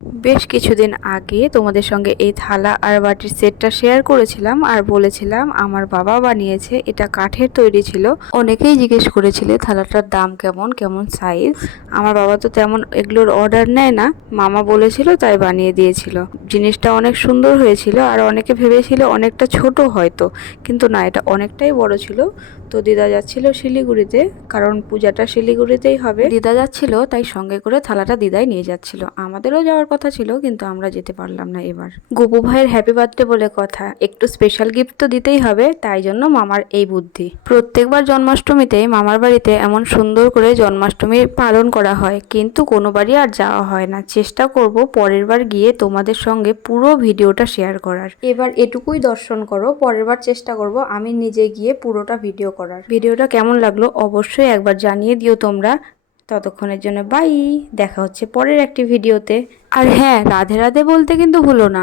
বেশ কিছুদিন আগে তোমাদের সঙ্গে এই থালা আর বাটির সেটটা শেয়ার করেছিলাম আর বলেছিলাম আমার বাবা বানিয়েছে, এটা কাঠের তৈরি ছিল। অনেকেই জিজ্ঞেস করেছিলে থালাটার দাম কেমন, কেমন সাইজ। আমার বাবা তো তেমন এগুলোর অর্ডার নেয় না, মামা বলেছিল তাই বানিয়ে দিয়েছিল। জিনিসটা অনেক সুন্দর হয়েছিল আর অনেকে ভেবেছিল অনেকটা ছোট হয়তো, কিন্তু না, এটা অনেকটাই বড় ছিল। তো দিদা যাচ্ছিল শিলিগুড়িতে, কারণ পূজাটা শিলিগুড়িতেই হবে। দিদা যাচ্ছিল তাই সঙ্গে করে থালাটা দিদাই নিয়ে যাচ্ছিল। আমাদেরও যাওয়ার কথা ছিল কিন্তু আমরা যেতে পারলাম না এবার। গোপু ভাইয়ের হ্যাপি বার্থডে বলে কথা, একটু স্পেশাল গিফট তো দিতেই হবে, তাই জন্য মামার এই বুদ্ধি। প্রত্যেকবার জন্মাষ্টমীতে মামার বাড়িতে এমন সুন্দর করে জন্মাষ্টমী পালন করা হয়, কিন্তু কোনোবারই আর যাওয়া হয় না। চেষ্টা করব পরের বার গিয়ে তোমাদের সঙ্গে পুরো ভিডিওটা শেয়ার করার। এবার এটুকুই দর্শন করো, পরের বার চেষ্টা করব আমি নিজে গিয়ে পুরোটা ভিডিও করার। ভিডিওটা কেমন লাগলো অবশ্যই একবার জানিয়ে দিও তোমরা। ততক্ষণের জন্য বাই, দেখা হচ্ছে পরের একটি ভিডিওতে। আর হ্যাঁ, রাধে রাধে বলতে কিন্তু ভুলো না।